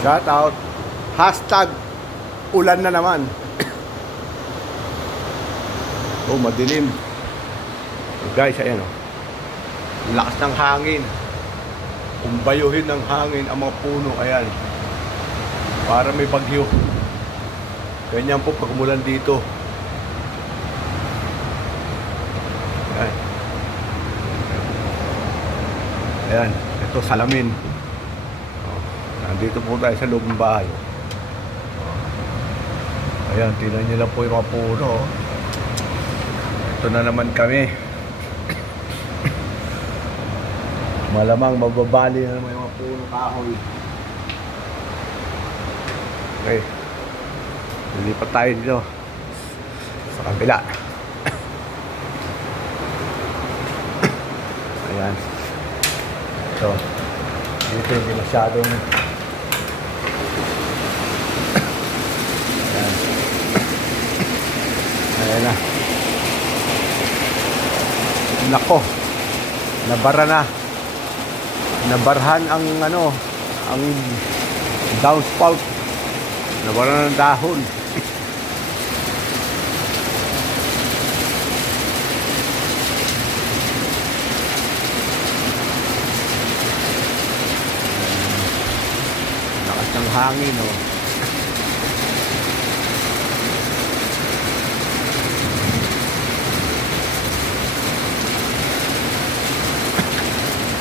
Shout out. Hashtag ulan na naman. Oh, madilim. Guys, ayan oh. Lakas ng hangin. Umbayuhin ng hangin ang mga puno. Ayan. Para may bagyo. Ganyan po pag umulan dito. Ayan. Ayan. Ito salamin. Oh, nandito po tayo sa loob ng bahay. Oh. Ayan. Tingnan nyo lang po yung mga puno. Oh. Ito na naman kami. Malamang mababali na naman yung mga puno kahoy. Okay. Lilipat tayo dito sa kabila. Ayan. Ito. Dito hindi masyadong ayan. Ayan na. Nako, nabara na. Nabarhan ang ang downspout. Nabara na ng dahon. Lakas ng hangin, oh.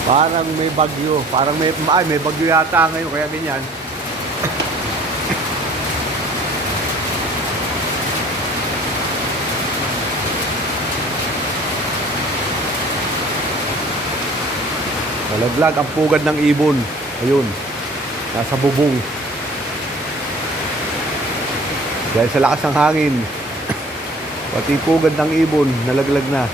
Parang may bagyo. Parang may bagyo yata ngayon. Kaya ganyan. Nalaglag ang pugad ng ibon. Ayun. Nasa bubong. Dahil sa lakas ng hangin. Pati pugad ng ibon nalaglag na.